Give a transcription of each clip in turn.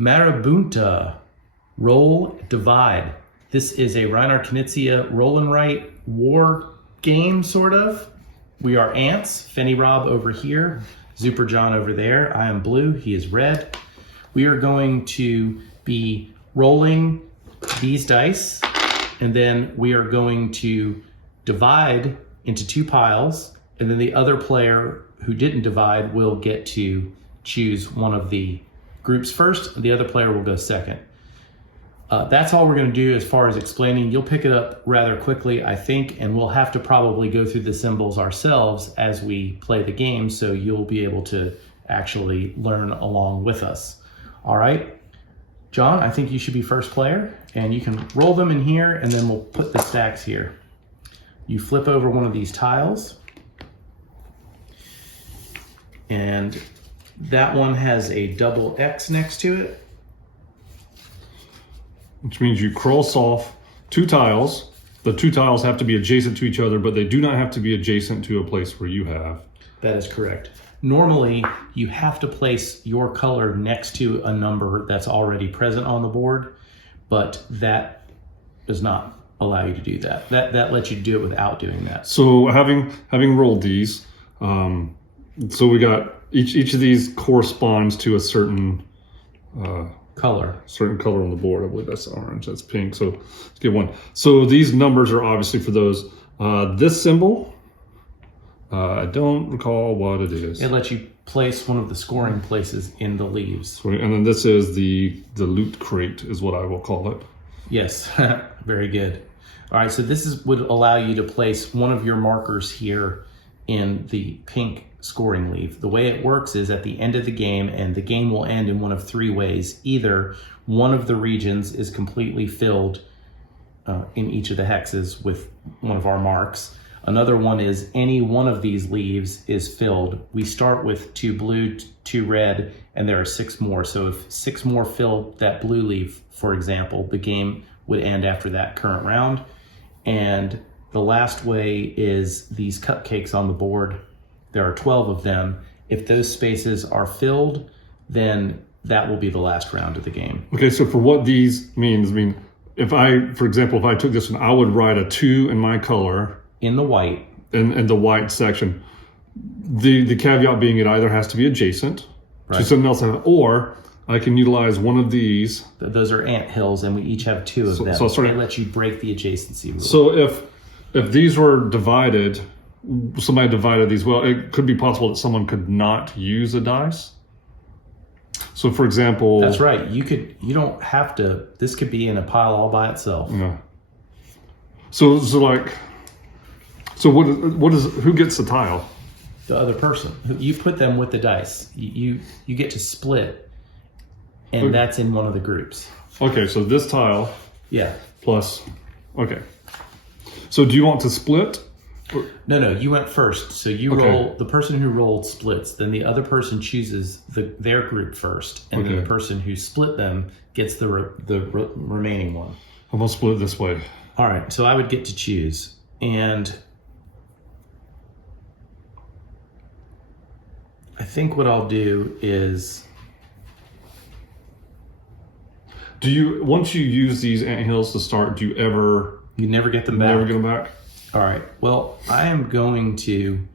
Marabunta, roll, divide. This is a Reiner Knizia roll and write war game, sort of. We are ants, Fenny Rob over here, Zuper John over there. I am blue, he is red. We are going to be rolling these dice, and then we are going to divide into two piles, and then the other player who didn't divide will get to choose one of the groups first, and the other player will go second. That's all we're going to do as far as explaining. You'll pick it up rather quickly, I think, and we'll have to probably go through the symbols ourselves as we play the game, so you'll be able to actually learn along with us. All right, John, I think you should be first player, and you can roll them in here, and then we'll put the stacks here. You flip over one of these tiles, and that one has a double X next to it. Which means you cross off two tiles. The two tiles have to be adjacent to each other, but they do not have to be adjacent to a place where you have. That is correct. Normally, you have to place your color next to a number that's already present on the board, but that does not allow you to do that. That lets you do it without doing that. So having rolled these, so we got each of these corresponds to a certain color on the board. I believe that's orange, that's pink. So let's get one. So these numbers are obviously for those. This symbol, I don't recall what it is. It lets you place one of the scoring places in the leaves. And then this is the loot crate is what I will call it. Yes, very good. All right, so this would allow you to place one of your markers here in the pink scoring leaf. The way it works is at the end of the game, and the game will end in one of three ways. Either one of the regions is completely filled in each of the hexes with one of our marks. Another one is any one of these leaves is filled. We start with 2 blue, 2 red, and there are 6 more. So if 6 more fill that blue leaf, for example, the game would end after that current round. And the last way is these cupcakes on the board. There are 12 of them. If those spaces are filled, then that will be the last round of the game. Okay, so for what these means, I mean, if I, for example, if I took this one, I would write a 2 in my color. In the white. In the white section. The caveat being it either has to be adjacent to something else, or I can utilize one of these. Those are ant hills, and we each have 2 of them. So it lets you break the adjacency rule. So if these were divided, somebody divided these, well, it could be possible that someone could not use a dice. So for example... That's right. You don't have to, this could be in a pile all by itself. Yeah. So who gets the tile? The other person. You put them with the dice. You get to split, and okay. That's in one of the groups. Okay, so this tile. Yeah. Plus, okay. So do you want to split? No, you went first. So you roll, the person who rolled splits, then the other person chooses their group first, and then the person who split them gets the remaining one. I'm gonna split it this way. All right, so I would get to choose, and I think what I'll do is... once you use these anthills to start, do you ever... You never get them back? Never get them back? All right, well, I'm going to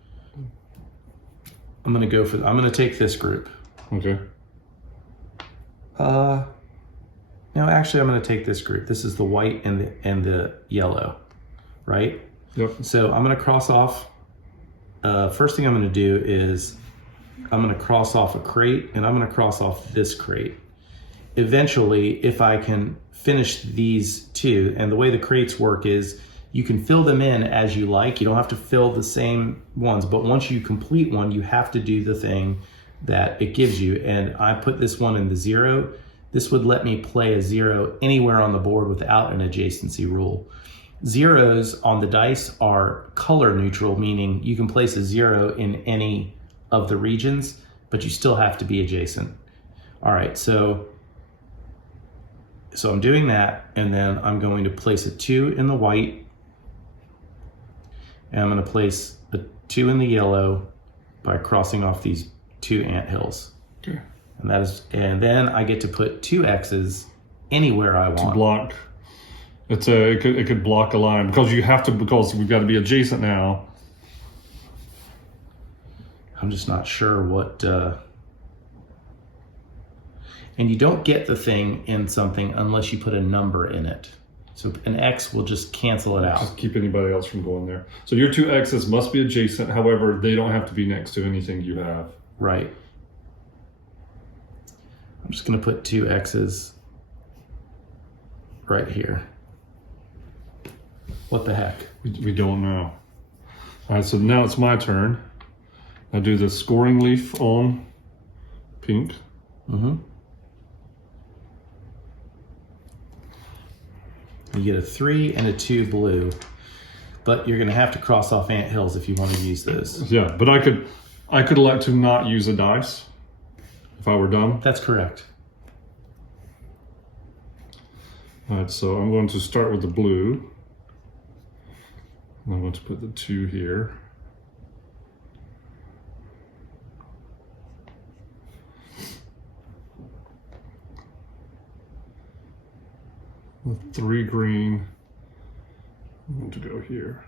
take this group. Okay. No, actually, I'm going to take this group. This is the white and the yellow, right? Yep. So I'm going to cross off. First thing I'm going to do is I'm going to cross off a crate, and I'm going to cross off this crate. Eventually, if I can finish these 2, and the way the crates work is you can fill them in as you like. You don't have to fill the same ones, but once you complete one, you have to do the thing that it gives you. And I put this one in the 0. This would let me play a 0 anywhere on the board without an adjacency rule. Zeros on the dice are color neutral, meaning you can place a 0 in any of the regions, but you still have to be adjacent. All right, so I'm doing that, and then I'm going to place a 2 in the white, and I'm going to place a 2 in the yellow by crossing off these 2 anthills. Okay. And then I get to put 2 X's anywhere I want. To block. It could block a line because we've got to be adjacent now. I'm just not sure what. And you don't get the thing in something unless you put a number in it. So an X will just cancel it out. Just keep anybody else from going there. So your 2 X's must be adjacent. However, they don't have to be next to anything you have. Right. I'm just going to put 2 X's right here. What the heck? We don't know. All right, so now it's my turn. I do the scoring leaf on pink. Mm-hmm. You get a 3 and a 2 blue, but you're going to have to cross off anthills if you want to use those. Yeah, but I could elect to not use a dice if I were dumb. That's correct. All right, so I'm going to start with the blue. I'm going to put the 2 here. The 3 green. I'm going to go here.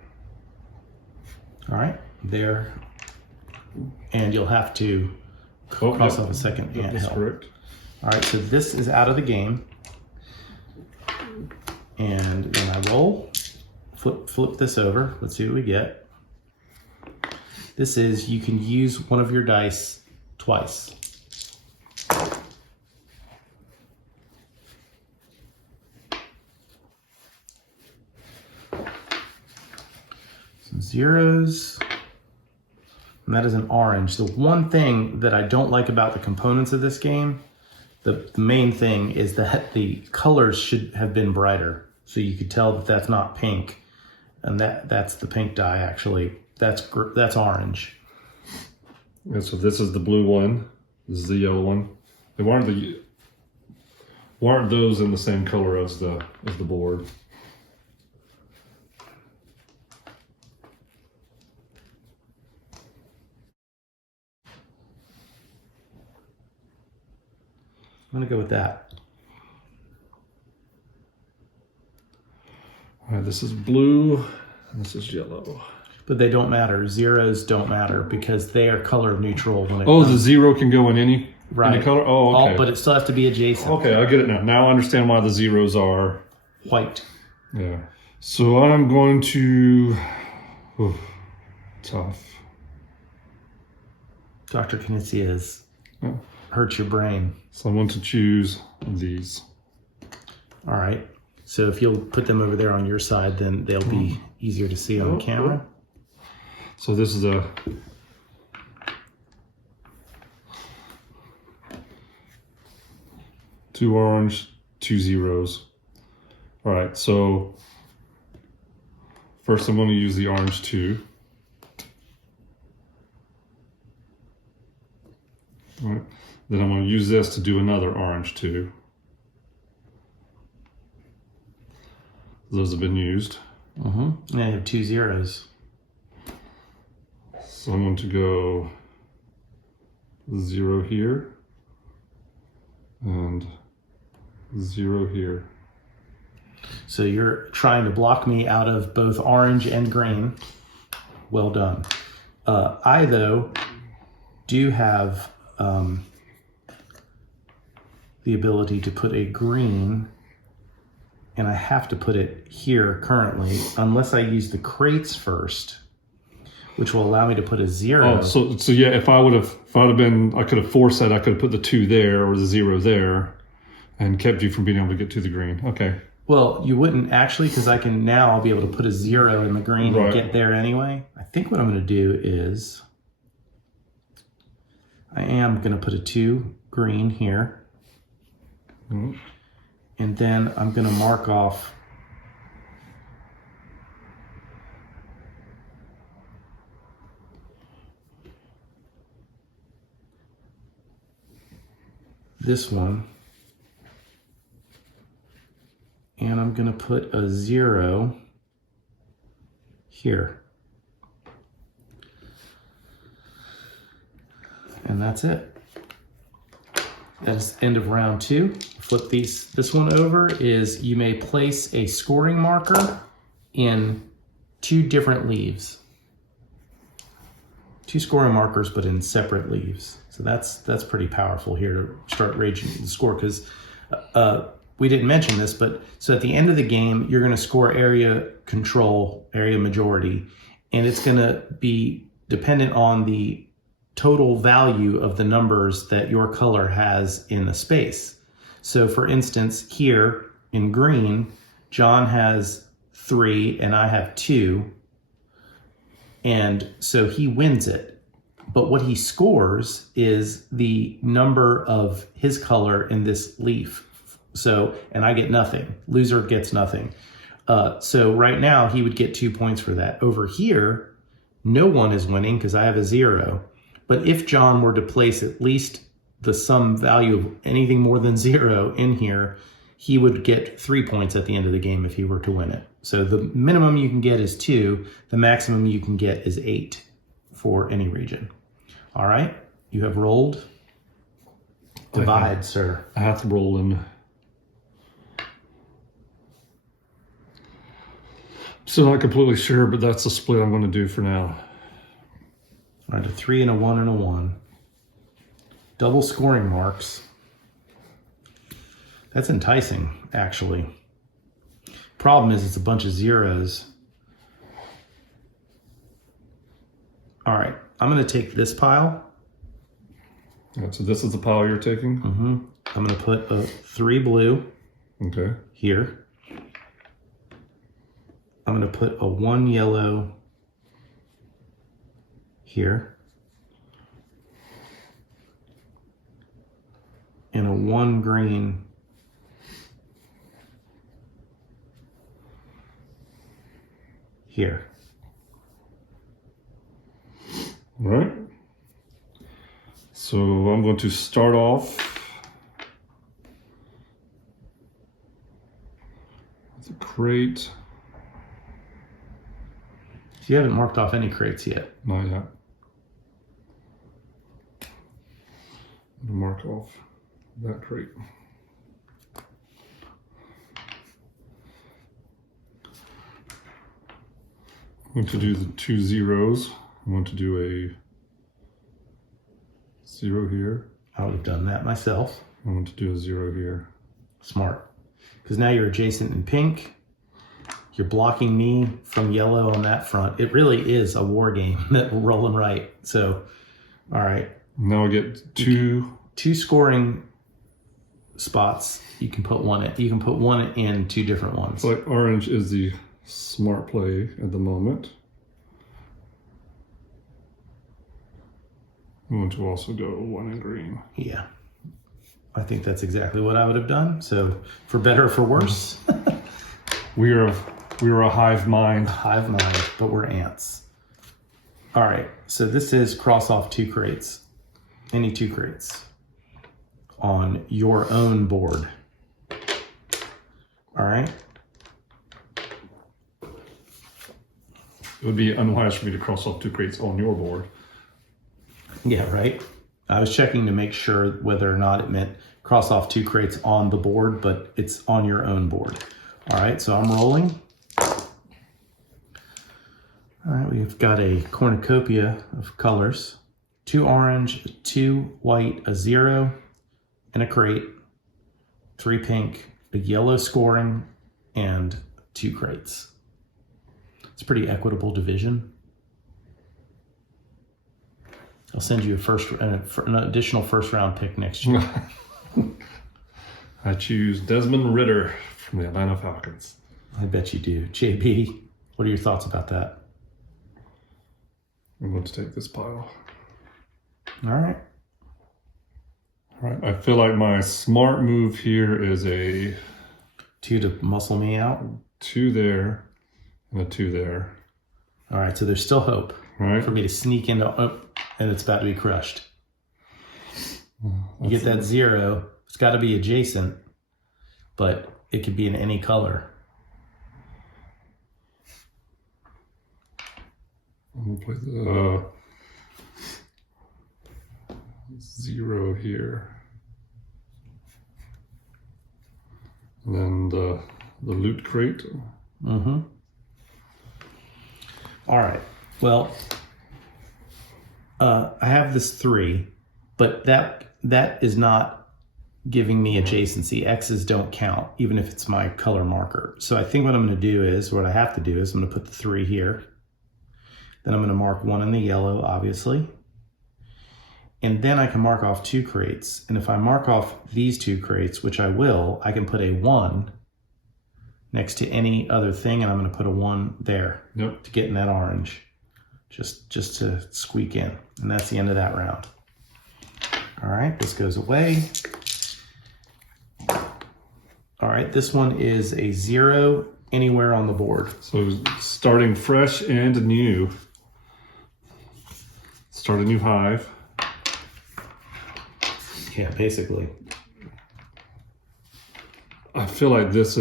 All right, there. And you'll have to cross off a second anthill. That's correct. All right, so this is out of the game. And when I roll, flip this over. Let's see what we get. This is, you can use one of your dice twice. Some zeros. And that is an orange. The one thing that I don't like about the components of this game, the main thing is that the colors should have been brighter. So you could tell that that's not pink. And that's the pink die, actually. That's orange. And so this is the blue one. This is the yellow one. Why aren't those in the same color as the board? I'm gonna go with that. All right, this is blue, and this is yellow. But they don't matter. Zeros don't matter because they are color neutral when it comes. The 0 can go in any color? Oh, okay. But it still has to be adjacent. Okay, I get it now. Now I understand why the zeros are white. Yeah. So I'm going to... tough. Dr. Knizia has hurt your brain. So I'm going to choose these. All right. So if you'll put them over there on your side, then they'll be easier to see on the camera. So this is a... two orange, 2 zeros. All right, so first I'm going to use the orange 2. All right. Then I'm going to use this to do another orange 2. Those have been used. And I have 2 zeros. So I'm going to go 0 here and 0 here. So you're trying to block me out of both orange and green. Well done. I, though, do have the ability to put a green, and I have to put it here currently, unless I use the crates first, which will allow me to put a 0. Oh, so yeah, if I would have been, I could have forced that. I could have put the 2 there or the 0 there, and kept you from being able to get to the green. Okay. Well, you wouldn't actually, because I can now. I'll be able to put a 0 in the green and get there anyway. I think what I'm going to do is I am going to put a 2 green here, and then I'm going to mark off this one, and I'm going to put a 0 here. And that's it. That's the end of round 2. Flip this one over. Is you may place a scoring marker in 2 different leaves. 2 scoring markers, but in separate leaves. So that's pretty powerful here to start raging the score, because we didn't mention this, but so at the end of the game, you're going to score area control, area majority, and it's going to be dependent on the total value of the numbers that your color has in the space. So for instance, here in green, John has 3 and I have 2. And so he wins it. But what he scores is the number of his color in this leaf. So, and I get nothing. Loser gets nothing. So right now he would get 2 points for that. Over here, no one is winning because I have a 0. But if John were to place at least the sum value of anything more than 0 in here, he would get 3 points at the end of the game if he were to win it. So the minimum you can get is 2. The maximum you can get is 8 for any region. All right, you have rolled. Divide, sir. I have to roll in. Still not completely sure, but that's the split I'm going to do for now. All right, a 3 and a 1 and a 1. Double scoring marks. That's enticing, actually. Problem is, it's a bunch of 0s. All right, I'm going to take this pile. All right, so this is the pile you're taking? Mm-hmm. I'm going to put a 3 blue here. I'm going to put a 1 yellow here. And a 1 green here. All right. So I'm going to start off with a crate. You haven't marked off any crates yet. Not yet. I'm going to mark off that crate. I'm going to do the 2 zeros. I'm going to do a 0 here. I would have done that myself. I'm going to do a 0 here. Smart. Because now you're adjacent in pink. You're blocking me from yellow on that front. It really is a war game that we're rolling right. So, all right. Now I get 2 scoring spots. You can put one in. You can put one in 2 different ones. So like orange is the smart play at the moment. I'm going to also go 1 in green. Yeah. I think that's exactly what I would have done. So for better or for worse. We are a hive mind. Hive mind, but we're ants. All right. So this is cross off 2 crates. Any 2 crates on your own board. All right. It would be unwise for me to cross off 2 crates on your board. Yeah, right. I was checking to make sure whether or not it meant cross off 2 crates on the board, but it's on your own board. All right, so I'm rolling. All right, we've got a cornucopia of colors. 2 orange, 2 white, a 0, and a crate. 3 pink, a yellow scoring, and 2 crates. It's a pretty equitable division. I'll send you an additional first round pick next year. I choose Desmond Ridder from the Atlanta Falcons. I bet you do. JB, what are your thoughts about that? I'm going to take this pile. All right. All right. I feel like my smart move here is a 2 to muscle me out. 2 there and a 2 there. All right, so there's still hope Right. for me to sneak into, and it's about to be crushed. You get that 0. It's got to be adjacent, but it could be in any color. I'm going to play the 0 here. And then the loot crate. Mm-hmm. All right. Well, I have this 3, but that is not giving me adjacency. X's don't count, even if it's my color marker. So I think what I'm going to do is, what I have to do is I'm going to put the 3 here. Then I'm going to mark 1 in the yellow, obviously. And then I can mark off 2 crates. And if I mark off these 2 crates, which I will, I can put a 1 next to any other thing, and I'm going to put a 1 there to get in that orange, just to squeak in. And that's the end of that round. All right, this goes away. All right, this one is a 0 anywhere on the board. So starting fresh and new. Start a new hive. Yeah, basically. I feel like this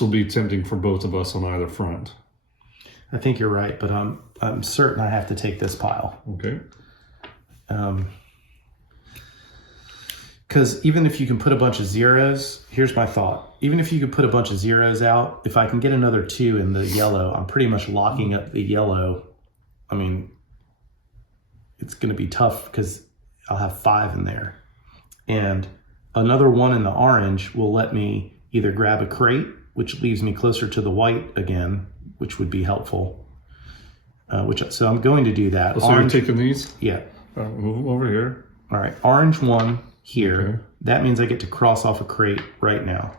will be tempting for both of us on either front. I think you're right, but I'm certain I have to take this pile. Okay. Because even if you can put a bunch of zeros, here's my thought. Even if you could put a bunch of zeros out, if I can get another 2 in the yellow, I'm pretty much locking up the yellow. I mean, it's going to be tough because I'll have 5 in there. And another 1 in the orange will let me either grab a crate, which leaves me closer to the white again, which would be helpful. So I'm going to do that. So orange, you're taking these? Yeah. Move them over here. All right, orange 1 here. Okay. That means I get to cross off a crate right now.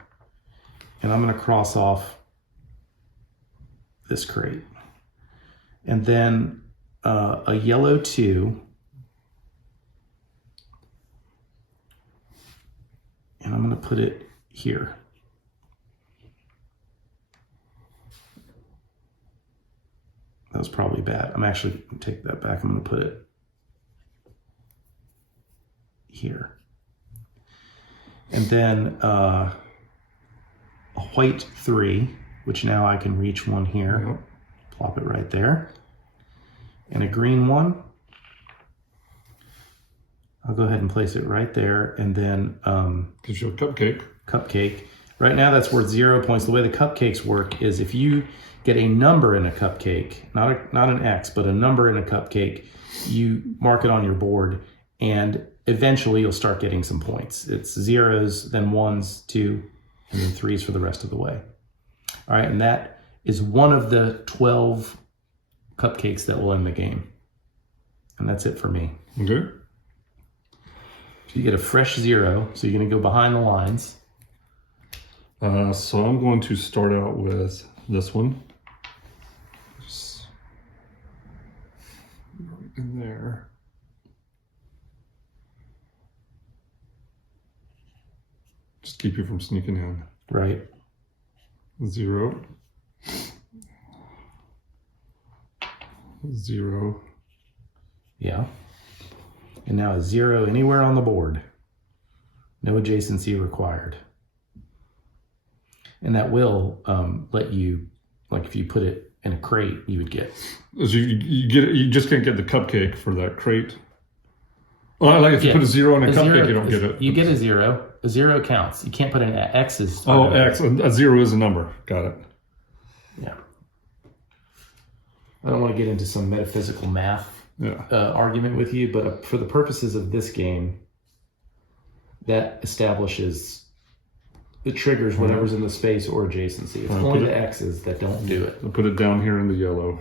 And I'm going to cross off this crate. And then a yellow 2. And I'm going to put it here. That was probably bad. I'm actually going to take that back. I'm going to put it here. And then a white 3, which now I can reach 1 here. Yep. Plop it right there. And a green 1. I'll go ahead and place it right there. And then gives you a cupcake. Cupcake. Right now that's worth 0 points. The way the cupcakes work is if you get a number in a cupcake, not an X, but a number in a cupcake, you mark it on your board, and eventually you'll start getting some points. It's 0s, then 1s, 2, and then 3s for the rest of the way. All right, and that is one of the 12 cupcakes that will end the game. And that's it for me. Okay. So you get a fresh 0, so you're going to go behind the lines. So I'm going to start out with this one. Just in there. Just keep you from sneaking in. Right. 0. 0. Yeah. And now a 0 anywhere on the board. No adjacency required. And that will let you, like if you put it in a crate, you would get. So you just can't get the cupcake for that crate. Well, like if you put a 0 in a cupcake, 0, you don't get it. You get a 0. A 0 counts. You can't put in X's. Oh, X. A 0 is a number. Got it. Yeah. I don't want to get into some metaphysical math argument with you, but for the purposes of this game, that establishes, it triggers whatever's in the space or adjacency. It's only the X's that don't do it. I'll put it down here in the yellow.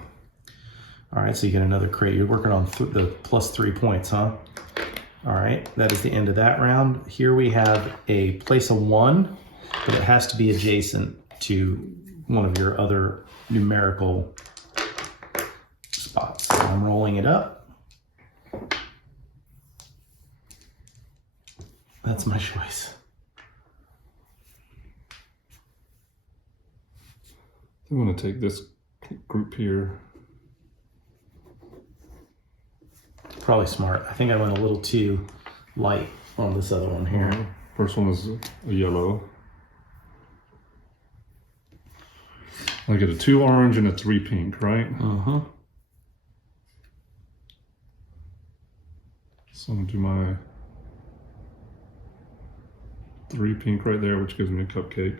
All right, so you get another crate. You're working on the plus 3 points, huh? All right, that is the end of that round. Here we have a place of 1, but it has to be adjacent to one of your other numerical spots. So I'm rolling it up. That's my choice. I'm going to take this group here. Probably smart. I think I went a little too light on this other one here. First one is a yellow. I get a 2 orange and a 3 pink, right? Uh-huh. So I'm going to do my 3 pink right there, which gives me a cupcake.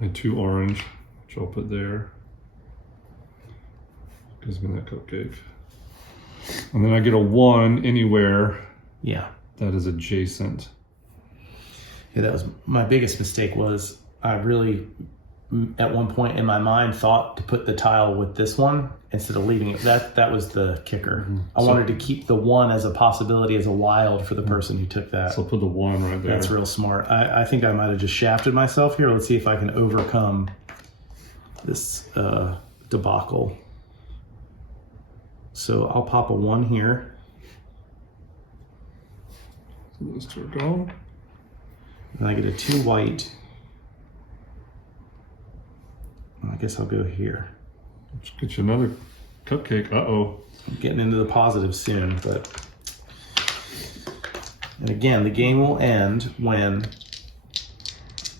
And 2 orange, which I'll put there. Gives me that cupcake. And then I get a 1 anywhere. Yeah. That is adjacent. Yeah, that was my biggest mistake. Was I really, at one point in my mind, thought to put the tile with this one instead of leaving it. That was the kicker. I wanted to keep the 1 as a possibility, as a wild for the person who took that. So I'll put the 1 right there. That's real smart. I think I might have just shafted myself here. Let's see if I can overcome this debacle. So I'll pop a 1 here. So those 2 are gone. And I get a 2 white. I guess I'll go here. Let's get you another cupcake. Uh-oh. I'm getting into the positives soon, but... And again, the game will end when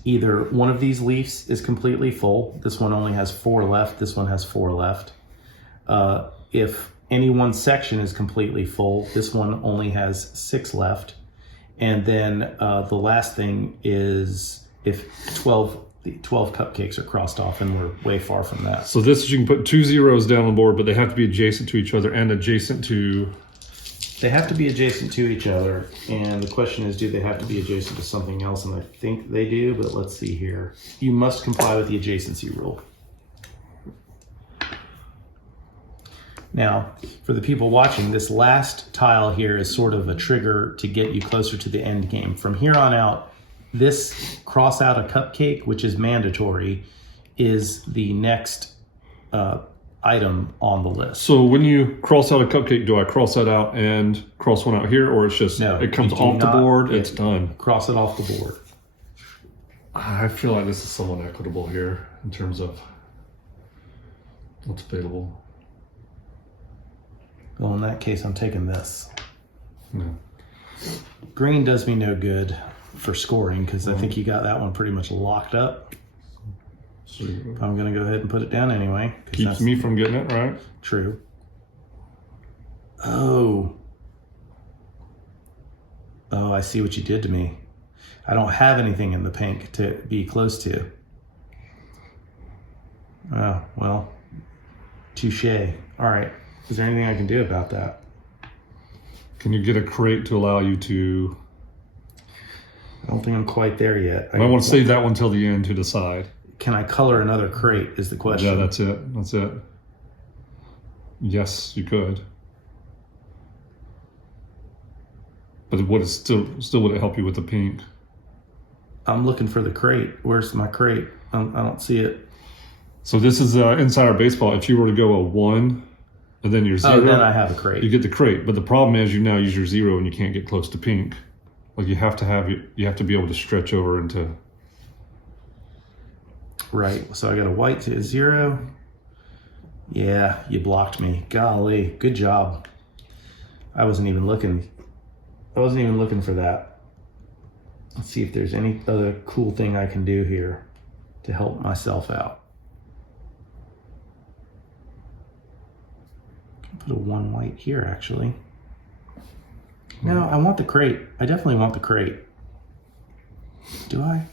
either one of these leaves is completely full. This one only has 4 left. This one has 4 left. If any one section is completely full, this one only has 6 left. And then the last thing is if 12 cupcakes are crossed off, and we're way far from that. So this, you can put 2 zeros down on the board, but they have to be adjacent to each other and adjacent to... They have to be adjacent to each other, and the question is, do they have to be adjacent to something else? And I think they do, but let's see here. You must comply with the adjacency rule. Now, for the people watching, this last tile here is sort of a trigger to get you closer to the end game. From here on out, this cross out a cupcake, which is mandatory, is the next item on the list. So when you cross out a cupcake, do I cross that out and cross one out here, or it's just, no, it comes off the board, it's done? Cross it off the board. I feel like this is somewhat equitable here in terms of what's available. Well, in that case, I'm taking this. No. Green does me no good for scoring because I think you got that one pretty much locked up. So I'm going to go ahead and put it down anyway. Keeps me from getting it, right? True. Oh, I see what you did to me. I don't have anything in the pink to be close to. Oh, well, touche. All right. Is there anything I can do about that? Can you get a crate to allow you to... I don't think I'm quite there yet. I want to save that one till the end to decide. Can I color another crate is the question. Yeah, that's it. That's it. Yes, you could. But would it still would it help you with the pink? I'm looking for the crate. Where's my crate? I don't see it. So this is insider baseball. If you were to go a 1 and then your 0, then I have a crate. You get the crate. But the problem is you now use your 0 and you can't get close to pink. Like you have to be able to stretch over into... Right, so I got a white to a 0. Yeah, you blocked me. Golly, good job. I wasn't even looking for that. Let's see if there's any other cool thing I can do here to help myself out. Put a 1 white here, actually. No, I want the crate. I definitely want the crate. Do I?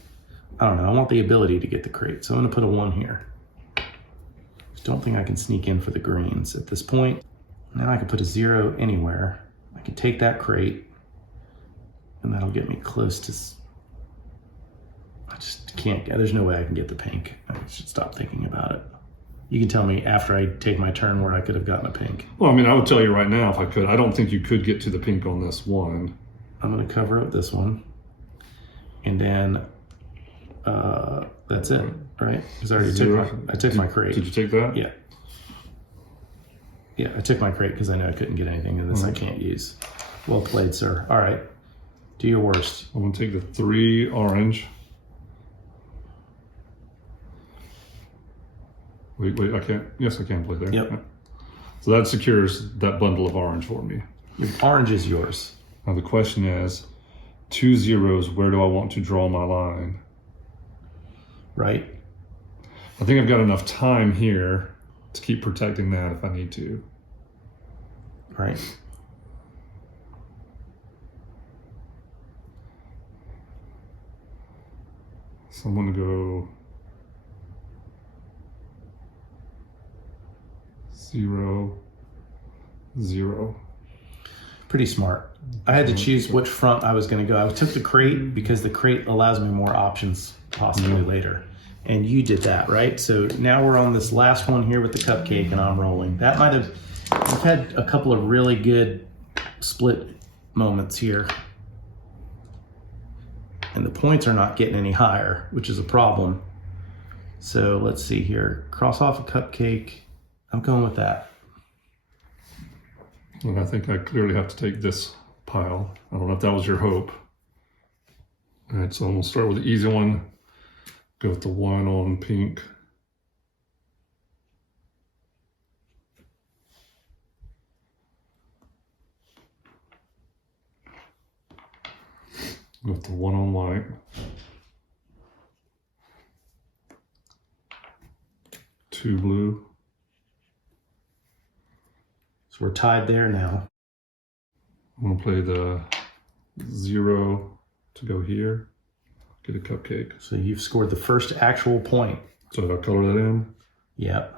I don't know. I want the ability to get the crate, so I'm going to put a 1 here. Just don't think I can sneak in for the greens at this point. Now I can put a 0 anywhere. I can take that crate, and that'll get me close to... I just can't... There's no way I can get the pink. I should stop thinking about it. You can tell me after I take my turn where I could have gotten a pink. Well, I mean, I would tell you right now if I could. I don't think you could get to the pink on this one. I'm going to cover up this one. And then that's it, right? Because I took my crate. Did you take that? Yeah. Yeah, I took my crate because I know I couldn't get anything in this I can't use. Well played, sir. All right. Do your worst. I'm going to take the 3 orange. Wait, I can't. Yes, I can play there. Yep. So that secures that bundle of orange for me. Your orange is yours. Now the question is, 2 zeros, where do I want to draw my line? Right? I think I've got enough time here to keep protecting that if I need to. Right. So I'm going to go 0, 0. Pretty smart. I had to choose which front I was going to go. I took the crate because the crate allows me more options possibly later. And you did that, right? So now we're on this last one here with the cupcake and I'm rolling. That might have, we've had a couple of really good split moments here. And the points are not getting any higher, which is a problem. So let's see here. Cross off a cupcake. I'm going with that. And I think I clearly have to take this pile. I don't know if that was your hope. All right, so I'm going to start with the easy one. Go with the 1 on pink. Go with the 1 on white. Two blue. So we're tied there now. I'm going to play the 0 to go here. Get a cupcake. So you've scored the first actual point. So did I color that in? Yep.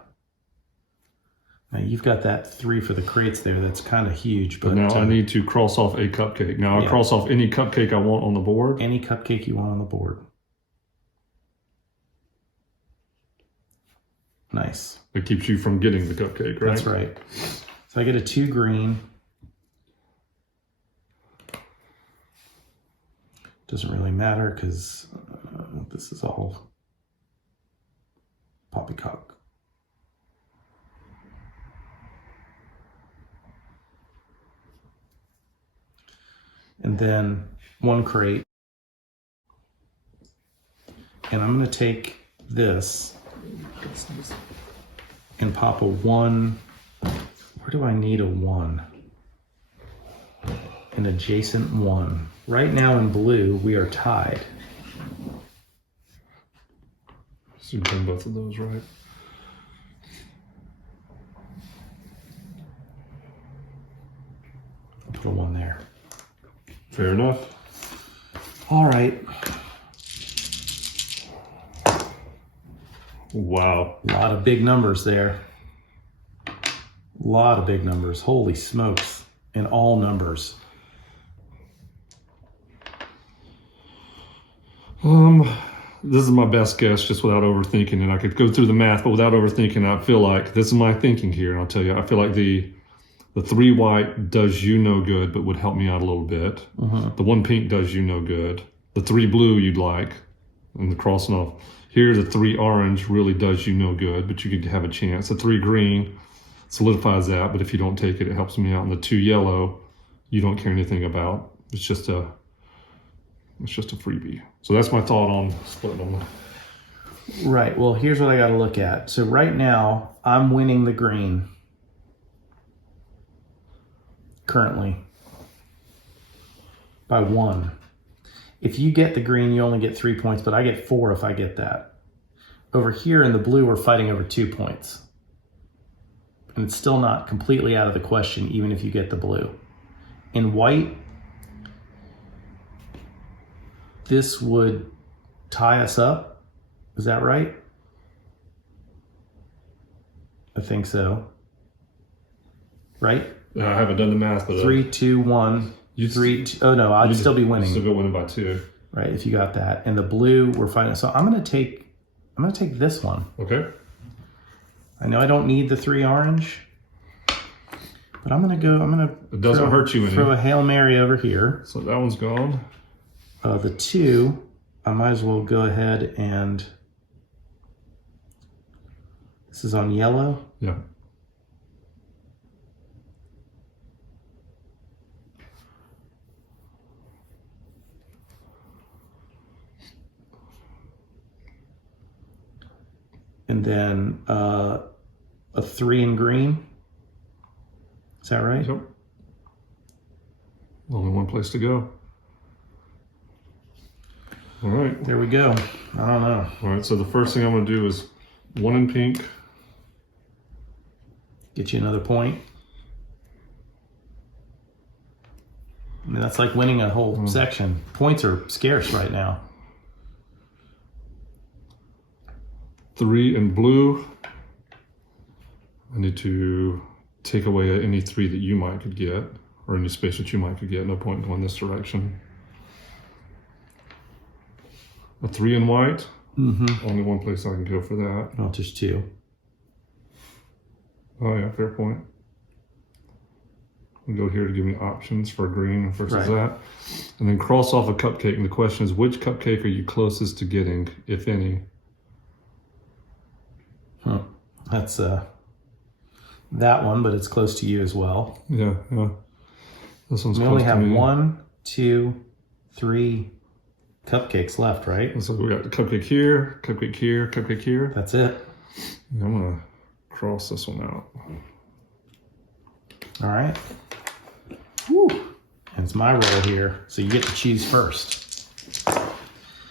Now you've got that 3 for the crates there. That's kind of huge. But now I need to cross off a cupcake. Now I cross off any cupcake I want on the board. Any cupcake you want on the board. Nice. It keeps you from getting the cupcake, right? That's right. So I get a 2 green. Doesn't really matter because this is all poppycock. And then 1 crate. And I'm going to take this and pop a 1. Where do I need a 1? An adjacent 1. Right now in blue, we are tied. So you've done both of those, right? I'll put a 1 there. Fair enough. All right. Wow. A lot of big numbers there. A lot of big numbers. Holy smokes. And all numbers. This is my best guess, just without overthinking, and I could go through the math, but without overthinking, I feel like this is my thinking here, and I'll tell you, I feel like the 3 white does you no good, but would help me out a little bit. The 1 pink does you no good. The 3 blue you'd like, and the crossing off. Here, the 3 orange really does you no good, but you could have a chance. The 3 green solidifies that, but if you don't take it, it helps me out. And the 2 yellow, you don't care anything about. It's just a freebie. So that's my thought on splitting them. Right. Well, here's what I got to look at. So right now, I'm winning the green. Currently. By 1. If you get the green, you only get 3 points, but I get 4 if I get that. Over here in the blue, we're fighting over 2 points. And it's still not completely out of the question, even if you get the blue. In white, this would tie us up. Is that right? I think so. Right? I haven't done the math, but 3, 2, 1. Oh no, I'd still be winning. Still go winning by 2. Right, if you got that. And the blue, we're fighting. So I'm gonna take this one. Okay. I know I don't need the 3 orange, but I'm gonna It doesn't hurt you any. Throw a Hail Mary over here. So that one's gone. The 2, I might as well go ahead and, this is on yellow. Yeah. And then a 3 in green. Is that right? Yep. Only one place to go. All right. There we go. I don't know. All right, so the first thing I'm going to do is 1 in pink. Get you another point. I mean, that's like winning a whole section. Points are scarce right now. 3 in blue. I need to take away any 3 that you might could get, or any space that you might could get. No point in going this direction. A 3 in white. Only one place I can go for that. Oh, just 2. Oh yeah, fair point. We'll go here to give me options for green versus that. And then cross off a cupcake. And the question is, which cupcake are you closest to getting, if any? That's that one, but it's close to you as well. Yeah. This one's close to me. We only have 1, 2, 3 cupcakes left, right? So we got the cupcake here, cupcake here, cupcake here. That's it. Yeah, I'm gonna cross this one out. All right. Whew. And it's my roll here, so you get to choose first.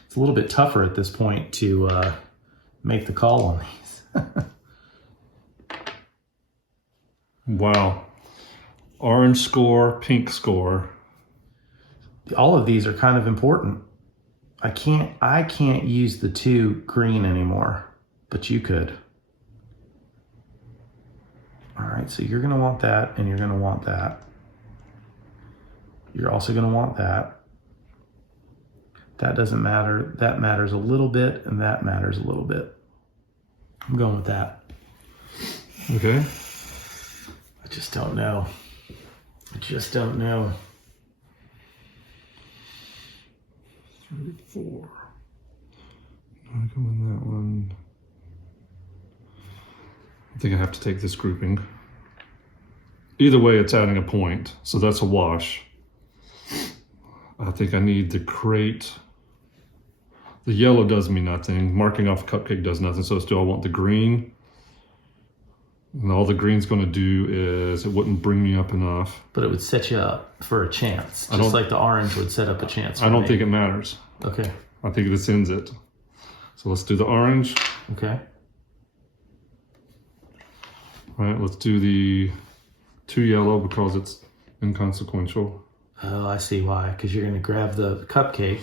It's a little bit tougher at this point to make the call on these. Wow. Orange score, pink score. All of these are kind of important. I can't use the 2 green anymore, but you could. All right, so you're gonna want that, and you're gonna want that. You're also gonna want that. That doesn't matter. That matters a little bit, and that matters a little bit. I'm going with that. Okay. I just don't know. I just don't know. 3, 4. I'm gonna go in that one. I think I have to take this grouping. Either way, it's adding a point, so that's a wash. I think I need the crate. The yellow does me nothing. Marking off a cupcake does nothing, so still I want the green. And all the green's going to do is it wouldn't bring me up enough. But it would set you up for a chance, just like the orange would set up a chance. I don't think it matters. Okay. I think this ends it. So let's do the orange. Okay. All right, let's do the 2 yellow because it's inconsequential. Oh, I see why. Because you're going to grab the cupcake.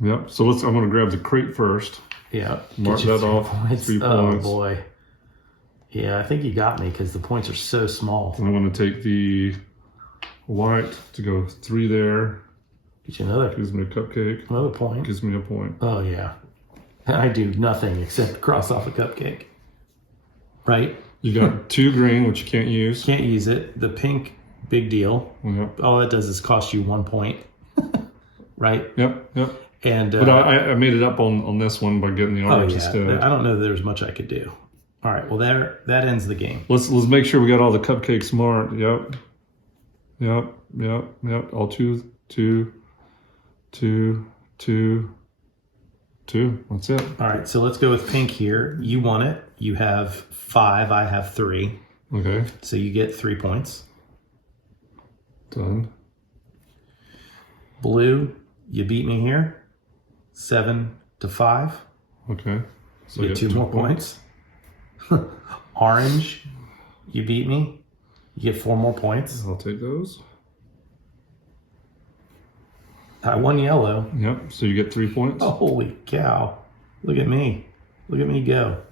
Yep. So I'm going to grab the crate first. Yeah. Mark that off. 3 points. Oh boy. Yeah, I think you got me because the points are so small. And I'm going to take the white to go 3 there. Get you another. Gives me a cupcake. Another point. Gives me a point. Oh yeah. I do nothing except cross off a cupcake. Right? You got 2 green, which you can't use. Can't use it. The pink, big deal. Yep. All that does is cost you 1 point. Right? Yep. And but I made it up on this one by getting the orange instead. I don't know that there's much I could do. All right, well that ends the game. Let's make sure we got all the cupcakes marked. Yep. All 2, 2, 2, 2, 2. That's it. All right, so let's go with pink here. You won it. You have 5. I have 3. Okay. So you get 3 points. Done. Blue, you beat me here. 7 to 5. Okay. So you get 2 more points. Orange, you beat me. You get 4 more points. I'll take those. I won yellow. Yep. So you get 3 points. Oh, holy cow. Look at me. Look at me go.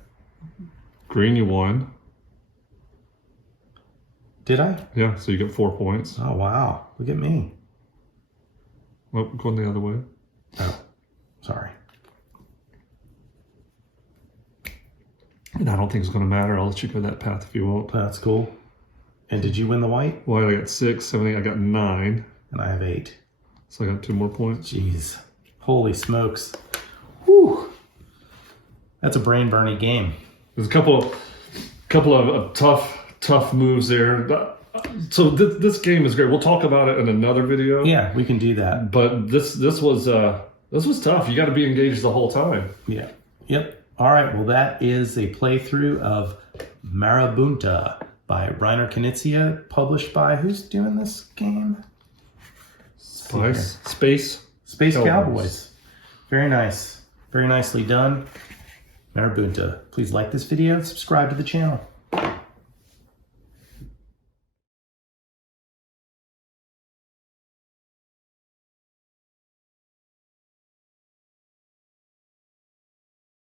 Green, you won. Did I? Yeah. So you get 4 points. Oh, wow. Look at me. Oh, going the other way. Oh, sorry. And I don't think it's going to matter. I'll let you go that path if you want. That's cool. And did you win the white? Well, I got 6, 7, 8. I got 9. And I have 8. So I got 2 more points. Jeez. Holy smokes. Whew. That's a brain-burning game. There's a couple of tough moves there. So this game is great. We'll talk about it in another video. Yeah, we can do that. But this was tough. You got to be engaged the whole time. Yeah. Yep. All right. Well, that is a playthrough of Marabunta by Reiner Knizia, published by who's doing this game? Space Cowboys. Very nice. Very nicely done. Marabunta. Please like this video and subscribe to the channel.